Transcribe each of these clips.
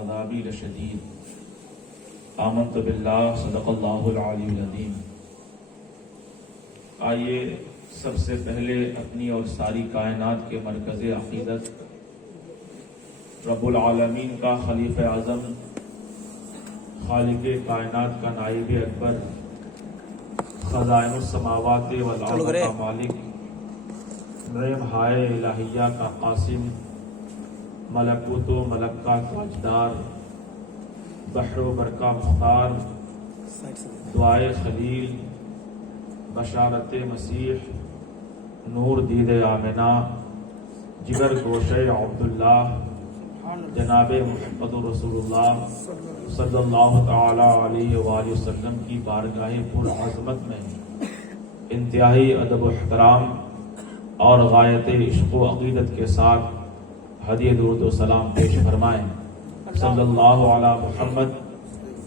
عذابی لشدید۔ آمنت باللہ صدق اللہ العلی العظیم۔ آئیے سب سے پہلے اپنی اور ساری کائنات کے مرکز عقیدت رب العالمین کا خلیفہ اعظم، خالق کائنات کا نائب اکبر، خزائن السماوات والارض کا مالک، نعم ہائے الہیہ کا قاسم، ملکوت و ملک کا تاجدار، بحر و بر کا مختار، دعائے خلیل، بشارت مسیح، نور دید آمنہ، جگر گوشے عبداللہ، جناب محمد رسول اللہ صلی اللہ تعالی علیہ وآلہ وسلم کی بارگاہ پر عظمت میں انتہائی ادب و احترام اور غایت عشق و عقیدت کے ساتھ ہدیہ درود و سلام پیش فرمائیں۔ صلی اللہ علی محمد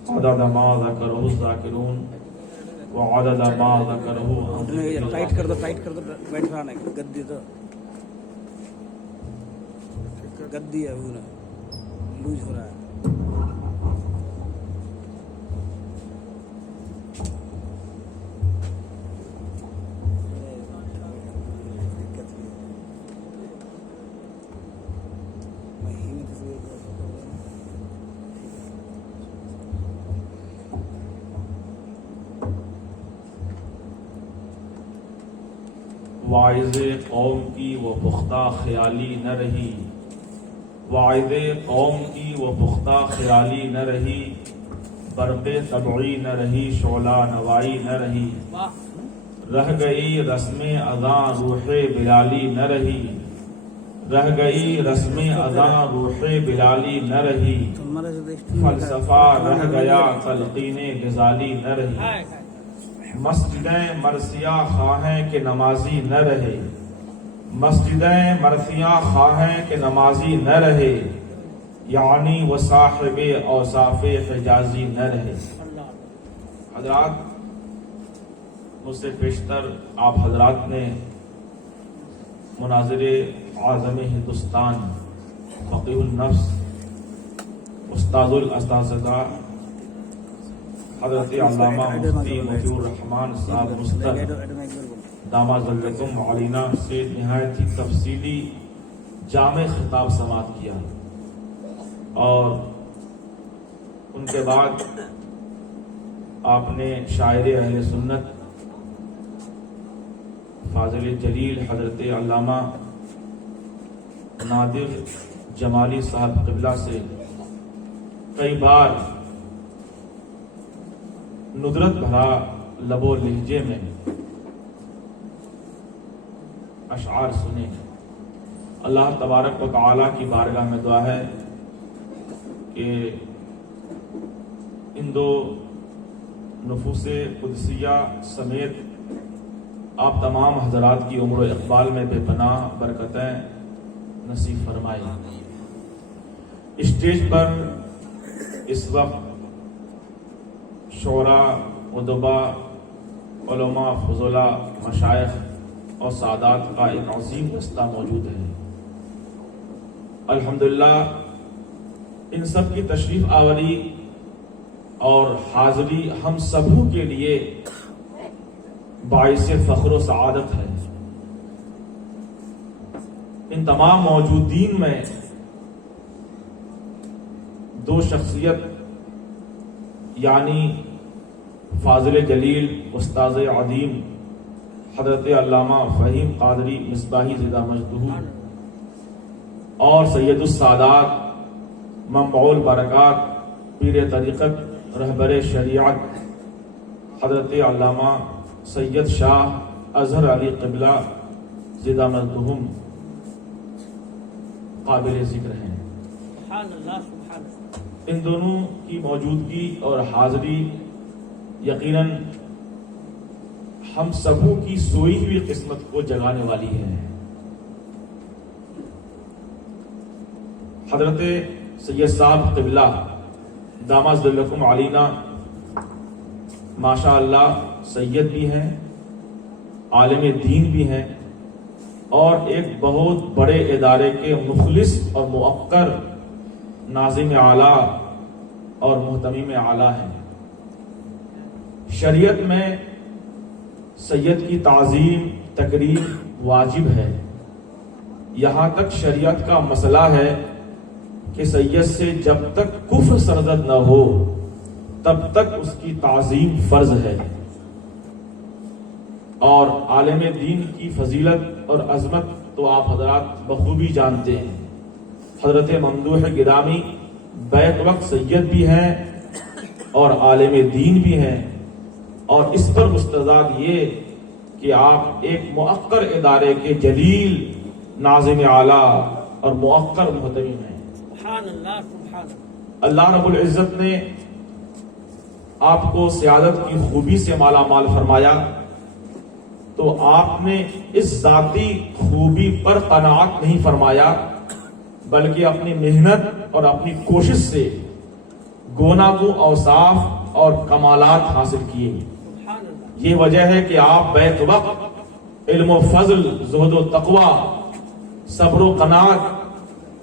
عدد ما ذکرہ الذاکرون وعدد ما ذکرہ ٹائٹ کر دو بیٹھ رہا نہیں گدی تو گدی ہے وہ لوز ہو رہا ہے۔ واعظ قوم کی وہ پختہ خیالی نہ رہی، واعظ قوم کی وہ پختہ خیالی نہ رہی، برق طبعی نہ رہی، شعلہ نوائی نہ رہی، رہ گئی رسم اذاں روح بلالی نہ رہی، رہ گئی رسم اذاں روح بلالی نہ رہی، فلسفہ رہ گیا تلقین غزالی نہ رہی، مسجدیں مرثیہ خواہیں کہ نمازی نہ رہے، مسجدیں مرثیہ خواہیں کہ نمازی نہ رہے، یعنی وہ صاحب اوصاف حجازی نہ رہے۔ حضرات، مجھ سے پیشتر آپ حضرات نے مناظر اعظم ہندوستان، فقیہ النفس، استاذ الاساتذہ حضرت علامہ مفتی مفیع الرحمان صاحب مستر داماد ظلکم علینا سے نہایت ہی تفصیلی جامع خطاب سماعت کیا، اور ان کے بعد آپ نے شاعر اہل سنت فاضل جلیل حضرت علامہ نادر جمالی صاحب قبلہ سے کئی بار ندرت بھرا لب و لہجے میں اشعار سنے۔ اللہ تبارک و تعالی کی بارگاہ میں دعا ہے کہ ان دو نفوس قدسیہ سمیت آپ تمام حضرات کی عمر و اقبال میں بے پناہ برکتیں نصیب فرمائے۔ اسٹیج پر اس وقت شعراء، ادباء، علماء، فضلاء، مشائخ اور سادات کا ایک عظیم دستہ موجود ہے۔ الحمدللہ ان سب کی تشریف آوری اور حاضری ہم سبوں کے لیے باعث فخر و سعادت ہے۔ ان تمام موجودین میں دو شخصیت یعنی فاضل جلیل استاذ عظیم حضرت علامہ فہیم قادری مصباحی زدہ مجدہ اور سید السادات منبع البرکات پیر طریقت رہبر شریعت حضرت علامہ سید شاہ اظہر علی قبلہ زدہ مجدہم قابل ذکر ہیں۔ ان دونوں کی موجودگی اور حاضری یقیناً ہم سبوں کی سوئی ہوئی قسمت کو جگانے والی ہے۔ حضرت سید صاحب قبلہ داماد ظلکم علینا ماشاء اللہ سید بھی ہیں، عالم دین بھی ہیں، اور ایک بہت بڑے ادارے کے مخلص اور موقر ناظم اعلیٰ اور محتمم اعلیٰ ہیں۔ شریعت میں سید کی تعظیم تکریم واجب ہے، یہاں تک شریعت کا مسئلہ ہے کہ سید سے جب تک کفر سرزد نہ ہو تب تک اس کی تعظیم فرض ہے، اور عالم دین کی فضیلت اور عظمت تو آپ حضرات بخوبی جانتے ہیں۔ حضرت ممدوح گرامی بیک وقت سید بھی ہیں اور عالم دین بھی ہیں، اور اس پر مستضاد یہ کہ آپ ایک مؤقر ادارے کے جلیل ناظم اعلیٰ اور مؤقر محتمم ہیں۔ سبحان اللہ سبحان اللہ۔ اللہ رب العزت نے آپ کو سیادت کی خوبی سے مالا مال فرمایا، تو آپ نے اس ذاتی خوبی پر قناعت نہیں فرمایا، بلکہ اپنی محنت اور اپنی کوشش سے گوناگو اوصاف اور کمالات حاصل کیے۔ سبحان اللہ۔ یہ وجہ ہے کہ آپ بیک وقت علم و فضل، زہد و تقوی، صبر و قناعت،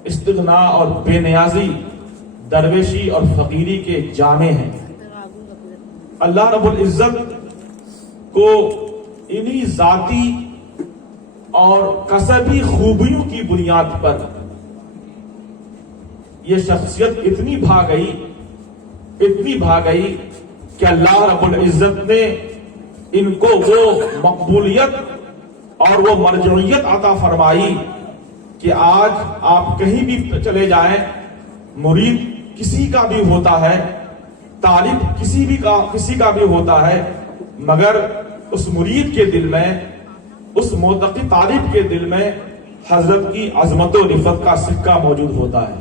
استغناء اور بے نیازی، درویشی اور فقیری کے جامع ہیں۔ اللہ رب العزت کو انہی ذاتی اور کسبی خوبیوں کی بنیاد پر یہ شخصیت اتنی بھا گئی کہ اللہ رب العزت نے ان کو وہ مقبولیت اور وہ مرجعیت عطا فرمائی کہ آج آپ کہیں بھی چلے جائیں، مرید کسی کا بھی ہوتا ہے، طالب کسی کا بھی ہوتا ہے، مگر اس مرید کے دل میں، اس معتقد طالب کے دل میں حضرت کی عظمت و رفعت کا سکہ موجود ہوتا ہے۔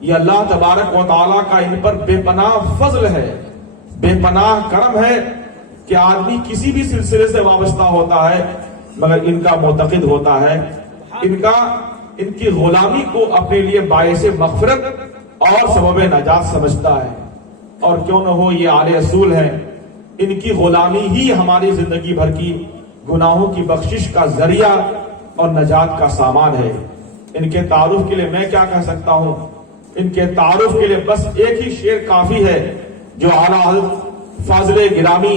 یہ اللہ تبارک و تعالیٰ کا ان پر بے پناہ فضل ہے، بے پناہ کرم ہے کہ آدمی کسی بھی سلسلے سے وابستہ ہوتا ہے مگر ان کا معتقد ہوتا ہے، ان کی غلامی کو اپنے لیے باعث مغفرت اور سبب نجات سمجھتا ہے۔ اور کیوں نہ ہو، یہ آل اصول ہیں، ان کی غلامی ہی ہماری زندگی بھر کی گناہوں کی بخشش کا ذریعہ اور نجات کا سامان ہے۔ ان کے تعارف کے لیے میں کیا کہہ سکتا ہوں؟ ان کے تعارف کے لیے بس ایک ہی شعر کافی ہے جو اعلیٰ حضرت فاضل گرامی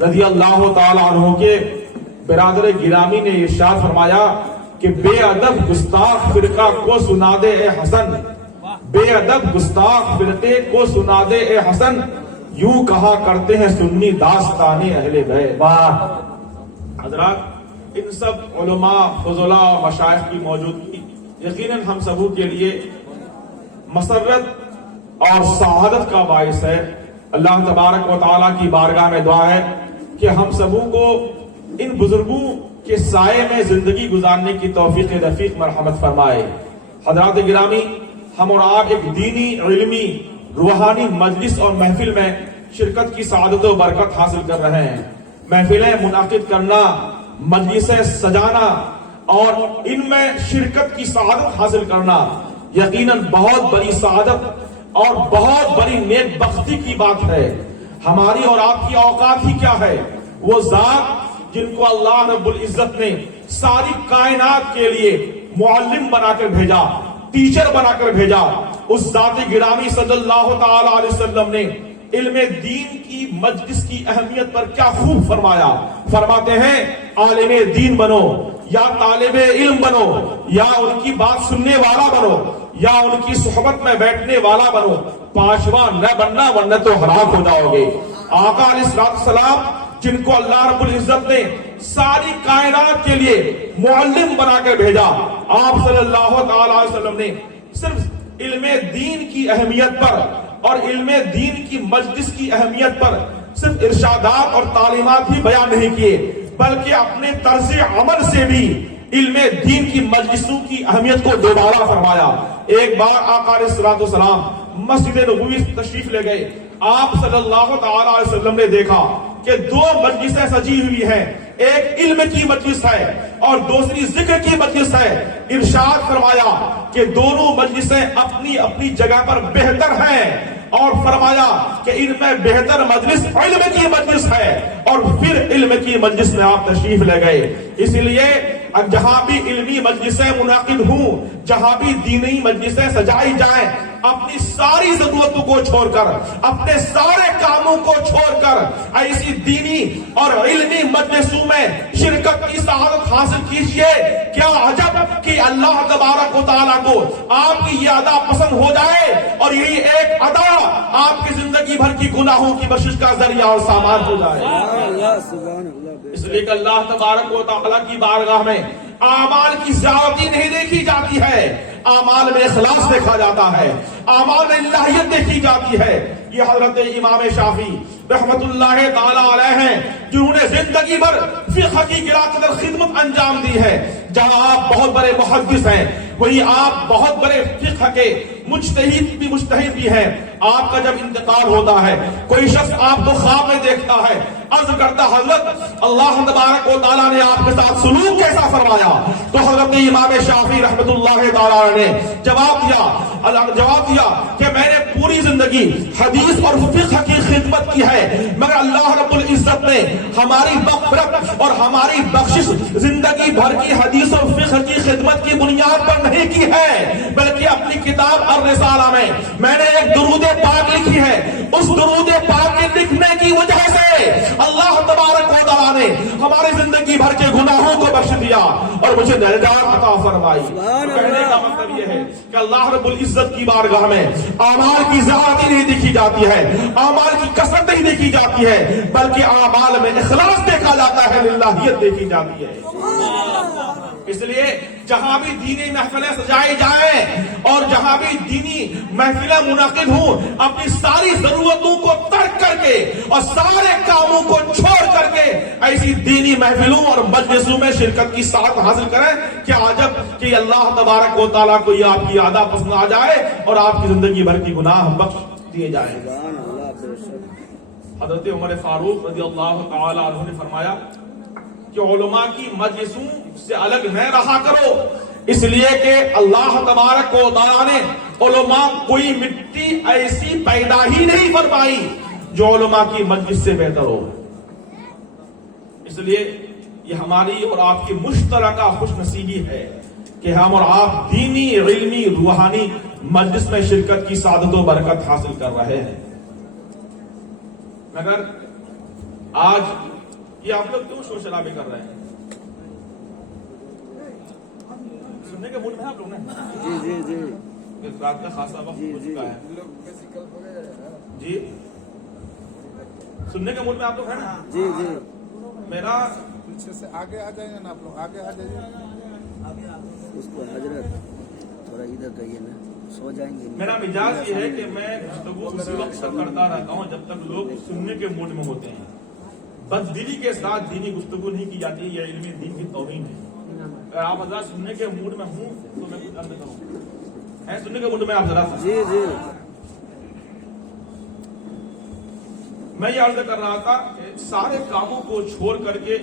رضی اللہ تعالی عنہ کے برادر گرامی نے ارشاد فرمایا کہ بے ادب گستاخ فرقہ کو سنا دے اے حسن، بے ادب گستاخ فرقے کو سنا دے اے حسن، یوں کہا کرتے ہیں سنی داستان اہل بیت۔ واہ حضرات، ان سب علماء، فضلاء اور مشائخ کی موجودگی یقیناً ہم سبوں کے لیے مسرت اور سعادت کا باعث ہے۔ اللہ تبارک و تعالیٰ کی بارگاہ میں دعا ہے کہ ہم سبوں کو ان بزرگوں کے سائے میں زندگی گزارنے کی توفیق رفیق مرحمت فرمائے۔ حضرات گرامی، ہم اور آپ ایک دینی، علمی، روحانی مجلس اور محفل میں شرکت کی سعادت و برکت حاصل کر رہے ہیں۔ محفلیں منعقد کرنا، مجلسیں سجانا اور ان میں شرکت کی سعادت حاصل کرنا یقیناً بہت بڑی سعادت اور بہت بڑی نیک بختی کی بات ہے۔ ہماری اور آپ کی اوقات ہی کیا ہے؟ وہ ذات جن کو اللہ رب العزت نے ساری کائنات کے لیے معلم بنا کر بھیجا، ٹیچر بنا کر بھیجا، اس ذات گرامی صلی اللہ تعالی علیہ وسلم نے علم دین کی مجلس کی اہمیت پر کیا خوب فرمایا۔ فرماتے ہیں عالم دین بنو یا طالب علم بنو یا ان کی بات سننے والا بنو یا ان کی صحبت میں بیٹھنے والا بنو، پانچواں نہ بننا ورنہ تو ہلاک ہو جاؤ گے۔ آقا علیہ السلام جن کو اللہ رب العزت نے ساری کائنات کے لیے معلم بنا کر بھیجا، آپ صلی اللہ تعالی علیہ وسلم نے صرف علم دین کی اہمیت پر اور علم دین کی مجلس کی اہمیت پر صرف ارشادات اور تعلیمات ہی بیان نہیں کیے، بلکہ اپنے طرز عمل سے بھی علم دین کی مجلسوں کی اہمیت کو دوبارہ فرمایا۔ ایک بار آقا علیہ السلام مسجد نبوی تشریف لے گئے، آپ صلی اللہ تعالی علیہ وسلم نے دیکھا کہ دو مجلسیں سجی ہوئی ہیں، ایک علم کی مجلس ہے اور دوسری ذکر کی مجلس ہے۔ ارشاد فرمایا کہ دونوں مجلسیں اپنی اپنی جگہ پر بہتر ہیں، اور فرمایا کہ ان میں بہتر مجلس علم کی مجلس ہے، اور پھر علم کی مجلس میں آپ تشریف لے گئے۔ اس لیے جہاں بھی علمی مجلسیں منعقد ہوں، جہاں بھی دینی مجلسیں سجائی جائیں، اپنی ساری ضرورتوں کو چھوڑ کر، اپنے سارے کاموں کو چھوڑ کر ایسی دینی اور علمی مجلسوں میں شرکت کی سعادت حاصل کیجئے۔ کیا عجب کہ اللہ تبارک و تعالیٰ کو آپ کی یہ ادا پسند ہو جائے اور یہی ایک ادا آپ کی زندگی بھر کی گناہوں کی بخشش کا ذریعہ اور سامان ہو جائے۔ اس لیے کہ اللہ تبارک و تعالیٰ کی بارگاہ میں اعمال کی زیادتی نہیں دیکھی جاتی ہے، اعمال میں اخلاص دیکھا جاتا ہے، اعمال میں الہیت دیکھی جاتی ہے۔ یہ حضرت امام شافعی رحمت اللہ تعالی علیہ ہیں، جنہوں نے زندگی بھر فقہ کی گرا قدر خدمت انجام دی ہے۔ جہاں آپ بہت بڑے محدث ہیں، وہی آپ بہت بڑے فقہ کے مجتہد بھی ہیں۔ آپ کا جب انتقال ہوتا ہے، کوئی شخص آپ کو خواب میں دیکھتا ہے، عرض کرتا حضرت اللہ تبارک و تعالیٰ نے آپ کے ساتھ سلوک کیسا فرمایا؟ تو حضرت امام شافعی رحمت اللہ تعالیٰ نے جواب دیا کہ میں نے پوری زندگی حدیث اور فقہ کی خدمت کی ہے، مگر اللہ رب العزت نے ہماری مغفرت اور ہماری بخشش زندگی بھر کی حدیث اور فقہ کی خدمت کی بنیاد پر نہیں کی ہے، بلکہ اپنی کتاب الرسالہ میں نے ایک درود پاک لکھی ہے۔ اس درود پاک کے لکھنے کی وجہ سے اللہ تبارک و تعالیٰ نے ہماری زندگی بھر کے گناہوں کو بخش دیا اور مجھے نجات عطا فرمائی۔ کہنے کا مطلب یہ ہے کہ اللہ رب العزت کی بارگاہ میں اعمال کی زیادتی نہیں دیکھی جاتی ہے، اعمال کی کثرت نہیں دیکھی جاتی ہے، بلکہ اعمال میں اخلاص دیکھا جاتا ہے، للہیت دیکھی جاتی ہے۔ اس لیے جہاں بھی دینی محفلیں سجائی جائیں اور جہاں بھی دینی محفلیں منعقد ہوں، اپنی ساری ضرورتوں کو ترک کر کے اور سارے کاموں کو چھوڑ کر کے ایسی دینی محفلوں اور مجلسوں میں شرکت کی سعادت حاصل کریں۔ کیا عجب کہ اللہ تبارک و تعالیٰ کو یہ آپ کی عادت پسند آ جائے اور آپ کی زندگی بھر کی گناہ بخش دیے جائیں۔ حضرت عمر فاروق رضی اللہ تعالی عنہ نے فرمایا کہ علماء کی مجلسوں سے الگ نہ رہا کرو، اس لیے کہ اللہ تبارک و تعالیٰ نے علماء کوئی مٹی ایسی پیدا ہی نہیں فرمائی جو علماء کی مجلس سے بہتر ہو۔ اس لیے یہ ہماری اور آپ کی مشترکہ خوش نصیبی ہے کہ ہم اور آپ دینی، علمی، روحانی مجلس میں شرکت کی سعادت و برکت حاصل کر رہے ہیں۔ مگر آج یہ آپ لوگ کیوں شور شرابے کر رہے ہیں؟ سننے کے موڈ میں آپ لوگ نا؟ جی رات کا خاصا وقت ہو چکا ہے۔ جی سننے کے موڈ میں آپ لوگ ہیں نا؟ جی میرا پیچھے سے آگے آ جائیں گے نا آپ لوگ، آگے آ جائیے۔ اس کو حضرت تھوڑا ادھر کہیے نا، سو جائیں گے۔ میرا مزاج یہ ہے کہ میں گفتگو اسی وقت تک کرتا رہتا ہوں جب تک لوگ سننے کے موڈ میں ہوتے ہیں۔ بس دلی کے ساتھ دینی گفتگو نہیں کی جاتی، یہ علمی دین کی توہین ہے۔ اگر آپ حضرات سننے کے موڈ میں ہوں تو میں کچھ عرض کروں۔ ہے سننے کے موڈ میں آپ ذرا جی میں یہ عرض کر رہا تھا کہ سارے کاموں کو چھوڑ کر کے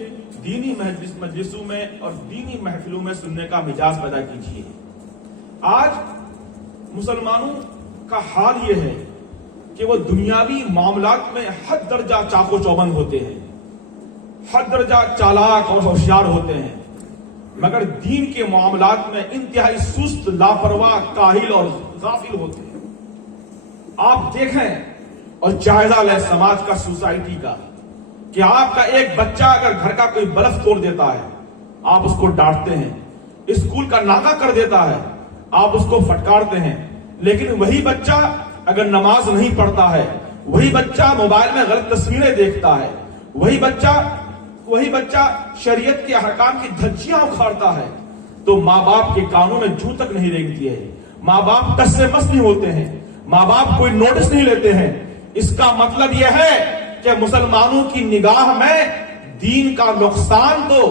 دینی مجلسوں میں اور دینی محفلوں میں سننے کا مزاج پیدا کیجیے۔ آج مسلمانوں کا حال یہ ہے کہ وہ دنیاوی معاملات میں حد درجہ چاق و چوبند ہوتے ہیں، حد درجہ چالاک اور ہوشیار ہوتے ہیں، مگر دین کے معاملات میں انتہائی سست، لاپرواہ، کاہل اور غافل ہوتے ہیں۔ آپ دیکھیں اور جائزہ لیں سماج کا، سوسائٹی کا، کہ آپ کا ایک بچہ اگر گھر کا کوئی بلف توڑ دیتا ہے آپ اس کو ڈانٹتے ہیں، اسکول کا ناغہ کر دیتا ہے آپ اس کو پھٹکارتے ہیں، لیکن وہی بچہ اگر نماز نہیں پڑھتا ہے، وہی بچہ موبائل میں غلط تصویریں دیکھتا ہے، وہی بچہ شریعت کے احکام کی دھجیاں اکھاڑتا ہے، تو ماں باپ کے کانوں میں جوں تک نہیں رینگتی ہے، ماں باپ ٹس سے مس نہیں ہوتے ہیں، ماں باپ کوئی نوٹس نہیں لیتے ہیں۔ اس کا مطلب یہ ہے کہ مسلمانوں کی نگاہ میں دین کا نقصان تو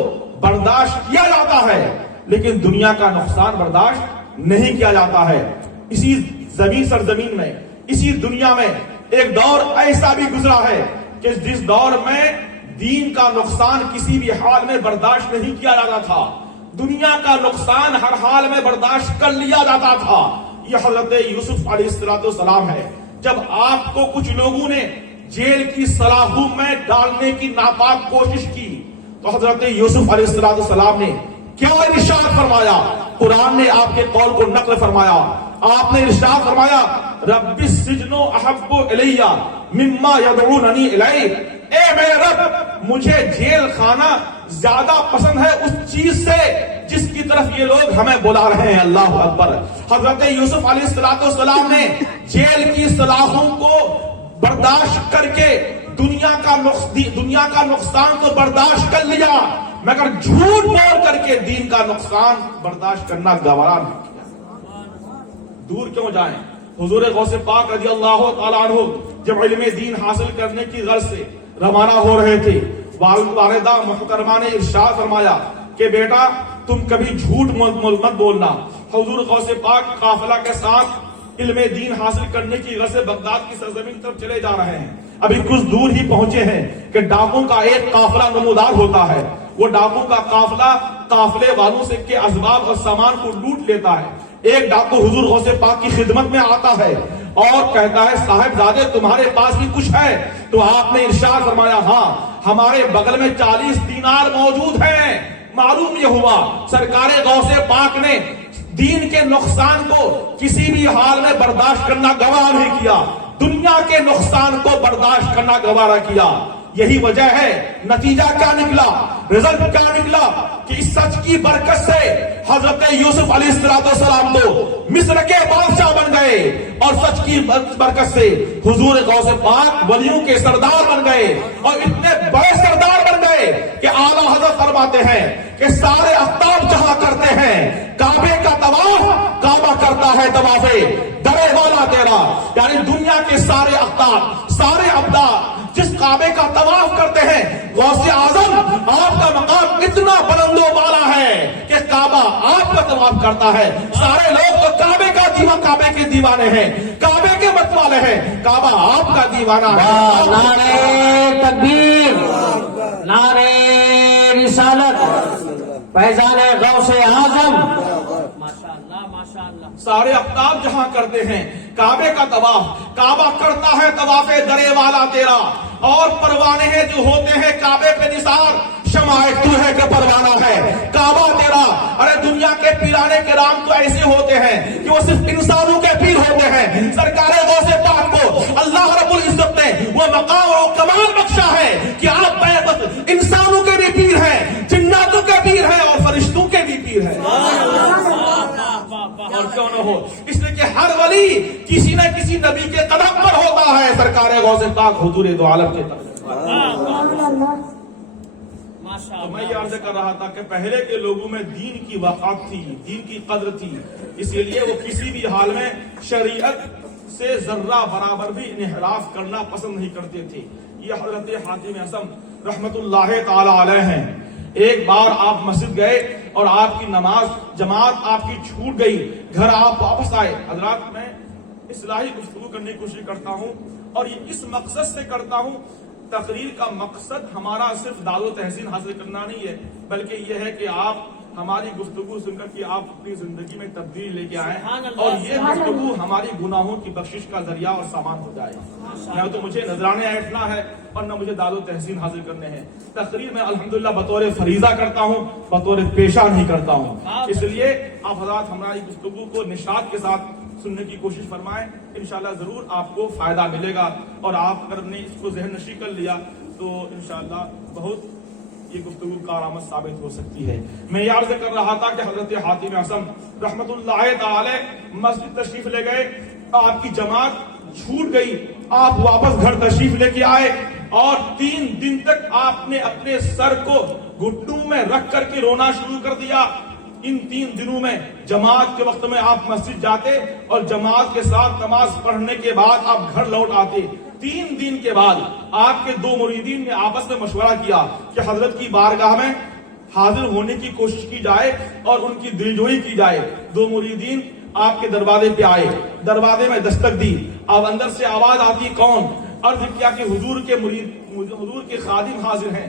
برداشت کیا جاتا ہے لیکن دنیا کا نقصان برداشت نہیں کیا جاتا ہے۔ اسی سرزمین میں، اسی دنیا میں ایک دور ایسا بھی گزرا ہے کہ جس دور میں دین کا نقصان کسی بھی حال میں برداشت نہیں کیا جاتا تھا، دنیا کا نقصان ہر حال میں برداشت کر لیا جاتا تھا۔ یہ حضرت یوسف علیہ السلام ہے۔ جب آپ کو کچھ لوگوں نے جیل کی سلاخوں میں ڈالنے کی ناپاک کوشش کی تو حضرت یوسف علیہ السلام نے کیا ارشاد فرمایا؟ قرآن نے آپ کے قول کو نقل فرمایا. آپ نے ارشاد فرمایا رب السجن احب الی مما یدعوننی الیہ، اے میرے رب مجھے جیل خانہ زیادہ پسند ہے اس چیز سے جس کی طرف یہ لوگ ہمیں بلا رہے ہیں. اللہ اکبر. حضرت یوسف علیہ السلام نے جیل کی سلاخوں کو برداشت کر کے دنیا کا نقصان تو برداشت کر لیا، مگر جھوٹ بول کر کے دین کا نقصان برداشت کرنا گوارا نہیں کیا. دور کیوں جائیں؟ حضور غوث پاک رضی اللہ تعالیٰ عنہ جب علم دین حاصل کرنے کی غرض سے روانہ ہو رہے تھے، والدہ محترمہ نے ارشاد فرمایا کہ بیٹا تم کبھی جھوٹ مت بولنا. حضور غوث پاک قافلہ کے ساتھ علم دین حاصل کرنے کی غرض سے بغداد کی سرزمین طرف چلے جا رہے ہیں. ابھی کچھ دور ہی پہنچے ہیں کہ ڈاکوں کا ایک قافلہ نمودار ہوتا ہے. وہ ڈاکوں کا قافلہ قافلے والوں سے کے اسباب اور سامان کو لوٹ لیتا ہے. ایک ڈاکو حضور غوث پاک کی خدمت میں آتا ہے اور کہتا ہے صاحب زادے تمہارے پاس بھی کچھ ہے؟ تو آپ نے ارشاد فرمایا ہاں ہمارے بغل میں 40 دینار موجود ہیں. معلوم یہ ہوا سرکار غوث پاک نے دین کے نقصان کو کسی بھی حال میں برداشت کرنا گوارا نہیں کیا، دنیا کے نقصان کو برداشت کرنا گوارا کیا. یہی وجہ ہے نتیجہ کیا نکلا، رزلٹ کیا نکلا کہ اس سچ کی برکت سے حضرت یوسف علیہ السلام تو مصر کے بادشاہ بن گئے اور سچ کی برکت سے حضور غوث پاک ولیوں کے سردار بن گئے اور اتنے بڑے سردار بن گئے کہ اعلیٰ حضرت فرماتے ہیں کہ سارے افتاب جہاں کرتے ہیں کعبے کا طواف کعبہ کرتا ہے طواف درے والا تیرا. یعنی دنیا کے سارے افتاب سارے ابدال جس کعبے کا طواف کرتے ہیں غوث اعظم آپ کا مقام اتنا بلند و بالا ہے کہ کعبہ آپ کا طواف کرتا ہے. سارے لوگ تو کعبے کے دیوانے ہیں، کعبے کے مت والے ہیں، کعبہ آپ کا دیوانہ ہے. نعرہ تکبیر، نعرہ رسالت، فیضان غوث اعظم. ماشاءاللہ ماشاءاللہ. سارے افتاب جہاں کرتے ہیں کعبے کا طواف، کعبہ کرتا ہے طواف درے والا تیرا. اور پروانے ہیں جو ہوتے ہیں کعبے پہ نثار، شمع تو ہے کہ پروانہ ہے کعبہ تیرا. ارے دنیا کے پیرانے کرام تو ایسے ہوتے ہیں کہ وہ صرف انسانوں کے پیر ہوتے ہیں. سرکار غوث پاک کو اللہ رب العزت نے وہ مقام و کمال بخشا ہے کہ آپ انسانوں کے بھی پیر ہیں، جناتوں کے پیر ہیں اور فرشتوں کے بھی پیر ہیں. اور کیوں نہ ہو، اس لیے کہ ہر ولی کسی نہ کسی نبی کے قدم پر ہوتا ہے. سرکار غوث پاک حضور دو عالم کے طرف. تو میں یہ عرض کر رہا تھا کہ پہلے کے لوگوں میں دین کی وقات تھی، دین کی قدر تھی، اسی لیے وہ کسی بھی حال میں شریعت سے ذرہ برابر بھی انحراف کرنا پسند نہیں کرتے تھے. یہ حضرت حاتم اعصم رحمت اللہ تعالی علیہ ہیں. ایک بار آپ مسجد گئے اور آپ کی نماز جماعت آپ کی چھوٹ گئی، گھر آپ واپس آئے. حضرات میں اصلاحی گفتگو کرنے کی کوشش کرتا ہوں اور یہ اس مقصد سے کرتا ہوں، تقریر کا مقصد ہمارا صرف داد و تحسین حاصل کرنا نہیں ہے، بلکہ یہ ہے کہ آپ ہماری گفتگو سن کر کہ آپ اپنی زندگی میں تبدیلی لے کے آئیں اور یہ گفتگو ہماری گناہوں کی بخشش کا ذریعہ اور سامان ہو جائے. نہ تو مجھے نذرانے ایٹنا ہے اور نہ مجھے داد و تحسین حاصل کرنے ہیں. تقریر میں الحمدللہ بطور فریضہ کرتا ہوں، بطور پیشہ نہیں کرتا ہوں. اس لیے آپ حضرات ہماری گفتگو کو نشاط کے ساتھ سننے کی کوشش فرمائیں، انشاءاللہ ضرور آپ کو فائدہ ملے گا. اور آپ اگر نے اس کو ذہن نشی کر لیا تو انشاءاللہ بہت یہ گفتگو کارآمد ثابت ہو سکتی ہے. میں یہ عرض کر رہا تھا کہ حضرت حاتم اعصم رحمت اللہ تعالی مسجد تشریف لے گئے، آپ کی جماعت چھوٹ گئی، آپ واپس گھر تشریف لے کے آئے اور 3 دن تک آپ نے اپنے سر کو گھٹنوں میں رکھ کر کے رونا شروع کر دیا. ان 3 دنوں میں جماعت کے وقت میں آپ مسجد جاتے اور جماعت کے ساتھ نماز پڑھنے کے بعد آپ گھر لوٹ آتے. 3 دن کے بعد آپ کے 2 مریدین نے آپس میں مشورہ کیا کہ حضرت کی بارگاہ میں حاضر ہونے کی کوشش کی جائے اور ان کی دلجوئی کی جائے. 2 مریدین آپ کے دروازے پہ آئے، دروازے میں دستک دی. اب اندر سے آواز آتی کون؟ عرض کیا کہ حضور کے خادم حاضر ہیں.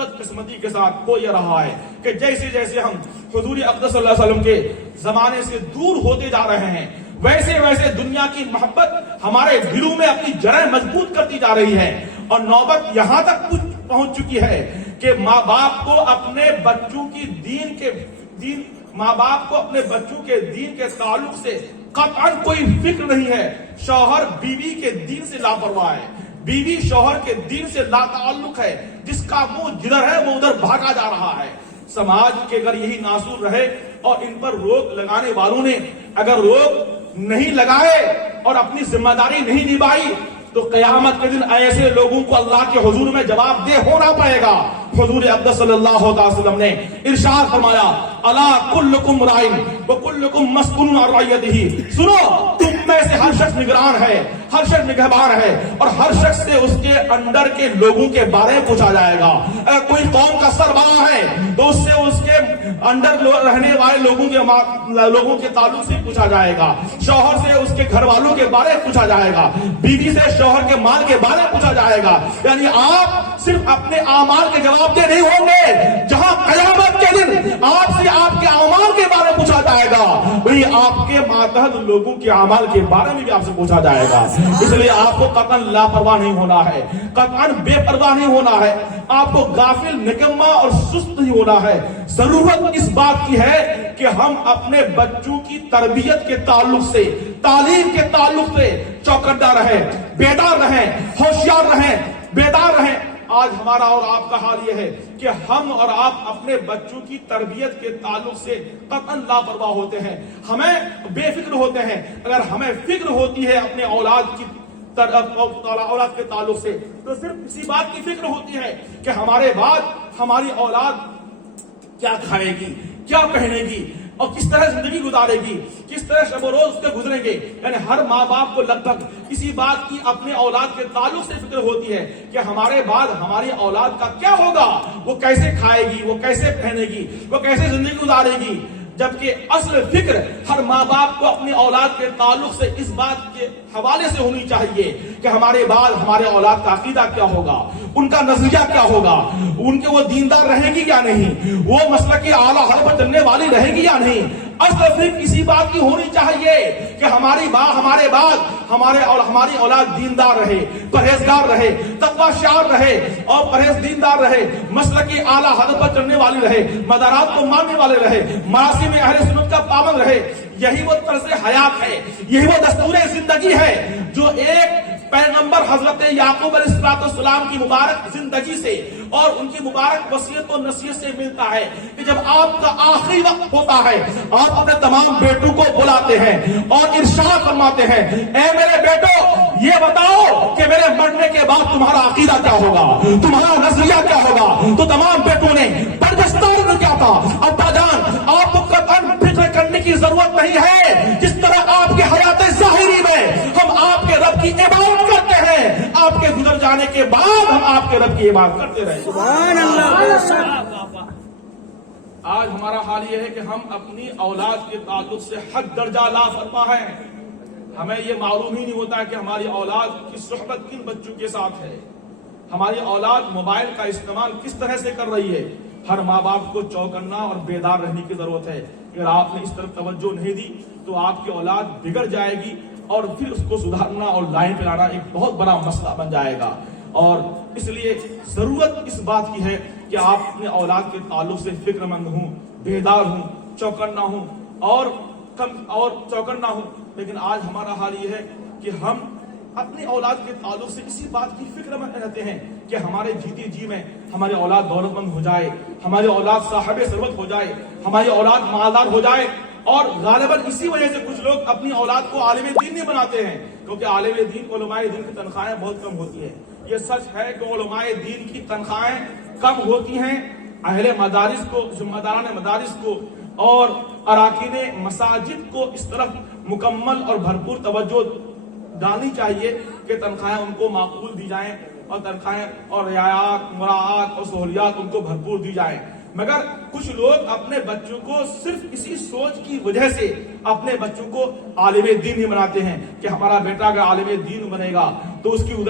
بدقسمتی کے ساتھ ہو یہ رہا ہے کہ جیسے جیسے ہم حضور اقدس صلی اللہ علیہ وسلم کے زمانے سے دور ہوتے جا رہے ہیں، ویسے ویسے دنیا کی محبت ہمارے دلوں میں اپنی جڑیں مضبوط کرتی جا رہی ہے، اور نوبت یہاں تک پہنچ چکی ہے کہ ماں باپ کو اپنے بچوں کی ماں باپ کو اپنے بچوں کے دین کے تعلق سے قطعاً کوئی فکر نہیں ہے۔ شوہر بیوی کے دین سے لاپرواہ ہے، بیوی شوہر کے دین سے لا تعلق ہے، جس کا منہ جدھر ہے وہ ادھر بھاگا جا رہا ہے۔ سماج کے اگر یہی ناصور رہے اور ان پر روک لگانے والوں نے اگر روک نہیں لگائے اور اپنی ذمہ داری نہیں نبھائی تو قیامت کے دن ایسے لوگوں کو اللہ کے حضور میں جواب دہ ہونا پڑے گا۔ حضور اقدس صلی اللہ علیہ وسلم نے ارشاد فرمایا، الا کلکم رائن وکلکم مسئول عن رعیتہ، سنو تم میں سے ہر شخص نگران ہے، ہر شخص نگہبان ہے، اور ہر شخص سے اس کے انڈر کے لوگوں کے بارے میں پوچھا جائے گا۔ اگر کوئی قوم کا سربراہ ہے تو اس سے اس کے انڈر رہنے والے لوگوں کے تعلق سے پوچھا جائے گا، شوہر سے اس کے گھر والوں کے بارے میں پوچھا جائے گا، بیوی سے شوہر کے مال کے بارے میں پوچھا جائے گا۔ یعنی آپ صرف اپنے اعمال کے جواب دہ نہیں ہوں گے، جہاں قیامت کے دن آپ سے آپ کے اعمال کے بارے میں پوچھا جائے گا، وہی آپ کے ماتحت لوگوں کے اعمال کے بارے میں بھی آپ سے پوچھا جائے گا۔ اس لیے آپ کو قطعاً لاپرواہ نہیں ہونا ہے، قطعاً بے پرواہ نہیں ہونا ہے، آپ کو غافل، نکما اور سست نہیں ہونا ہے۔ ضرورت اس بات کی ہے کہ ہم اپنے بچوں کی تربیت کے تعلق سے، تعلیم کے تعلق سے چوکنا رہیں، بیدار رہیں، ہوشیار رہیں، بیدار رہیں۔ آج ہمارا اور آپ کا حال یہ ہے کہ ہم اور آپ اپنے بچوں کی تربیت کے تعلق سے قطعاً لاپرواہ ہوتے ہیں، ہمیں بے فکر ہوتے ہیں۔ اگر ہمیں فکر ہوتی ہے اپنے اولاد کے تعلق سے تو صرف اسی بات کی فکر ہوتی ہے کہ ہمارے بعد ہماری اولاد کیا کھائے گی، کیا پہنے گی، اور کس طرح زندگی گزارے گی، کس طرح شب و روز اس کے گزریں گے۔ یعنی ہر ماں باپ کو لگ بھگ اسی بات کی اپنے اولاد کے تعلق سے فکر ہوتی ہے کہ ہمارے بعد ہماری اولاد کا کیا ہوگا، وہ کیسے کھائے گی، وہ کیسے پہنے گی، وہ کیسے زندگی گزارے گی۔ جبکہ اصل فکر ہر ماں باپ کو اپنی اولاد کے تعلق سے اس بات کے حوالے سے ہونی چاہیے کہ ہمارے بعد ہمارے اولاد کا عقیدہ کیا ہوگا، ان کا نظریہ کیا ہوگا، ان کے وہ دیندار رہیں گی یا نہیں، وہ مسلک اعلیٰ حل پر چلنے والی رہیں گی یا نہیں۔ اصل فکر اسی بات کی ہونی چاہیے کہ ہمارے بعد ہماری اولاد دیندار رہے، پرہیزگار رہے، تقوی شعار رہے اور پرہیز دیندار رہے، مسلک اعلیٰ حل پر چلنے والی رہے، مدارات کو ماننے والے رہے، مراسم اہل سنت کا پابند رہے۔ یہی وہ طرز حیات ہے، یہی وہ دستور زندگی ہے جو ایک پیغمبر حضرت یعقوب علیہ السلام کی مبارک زندگی سے اور ان کی مبارک وصیت و نصیحت سے ملتا ہے کہ جب آپ کا آخری وقت ہوتا ہے آپ اپنے تمام بیٹوں کو بلاتے ہیں اور ارشاد فرماتے ہیں، اے میرے بیٹو یہ بتاؤ کہ میرے مرنے کے بعد تمہارا عقیدہ کیا ہوگا، تمہارا نظریہ کیا ہوگا۔ تو تمام بیٹوں نے برجستہ کیا تھا، ابا جان آپ کو قطعاً فکر کرنے کی ضرورت نہیں ہے، جس طرح آپ کے حیات ظاہری میں ہم آپ کے رب کی عبادت کرتے ہیں، آپ کے گزر جانے کے بعد ہم آپ کے رب کی عبادت کرتے رہے۔ سبحان اللہ۔ آج ہمارا حال یہ ہے کہ ہم اپنی اولاد کے تعلق سے حد درجہ لاپرواہ ہیں، ہمیں یہ معلوم ہی نہیں ہوتا کہ ہماری اولاد کی صحبت کن بچوں کے ساتھ ہے، ہماری اولاد موبائل کا استعمال کس طرح سے کر رہی ہے۔ ہر ماں باپ کو چوکنا اور بیدار رہنے کی ضرورت ہے۔ اگر آپ نے اس طرف توجہ نہیں دی تو آپ کی اولاد بگڑ جائے گی اور پھر اس کو سدھارنا اور لائن پہ لانا ایک بہت بڑا مسئلہ بن جائے گا۔ اور اس لیے ضرورت اس بات کی ہے کہ آپ اپنے اولاد کے تعلق سے فکر مند ہوں، بیدار ہوں، چوکنا ہوں اور چوکنا ہوں۔ لیکن آج ہمارا حال یہ ہے کہ ہم اپنی اولاد کے تعلق سے اسی بات کی فکر مند رہتے ہیں کہ ہمارے جیتے جی میں ہماری اولاد دولت مند ہو جائے، ہماری اولاد صاحب ثروت ہو جائے، ہماری اولاد مالدار ہو جائے۔ اور غالباً اسی وجہ سے کچھ لوگ اپنی اولاد کو عالم دین نہیں بناتے ہیں، کیونکہ عالم دین، علماء دین کی تنخواہیں بہت کم ہوتی ہیں۔ یہ سچ ہے کہ علماء دین کی تنخواہیں کم ہوتی ہیں، اہل مدارس کو، ذمہ داران مدارس کو اور اراکین مساجد کو اس طرف مکمل اور بھرپور توجہ ڈالنی چاہیے کہ تنخواہیں ان کو معقول دی جائیں اور تنخواہیں اور رعایات، مراعات اور سہولیات ان کو بھرپور دی جائیں۔ مگر کچھ لوگ اپنے بچوں کو صرف اسی سوچ کی وجہ سے اپنے بچوں کو عالم دین ہی بناتے ہیں کہ ہمارا بیٹا اگر عالم دین بنے گا تو اس کی ادھر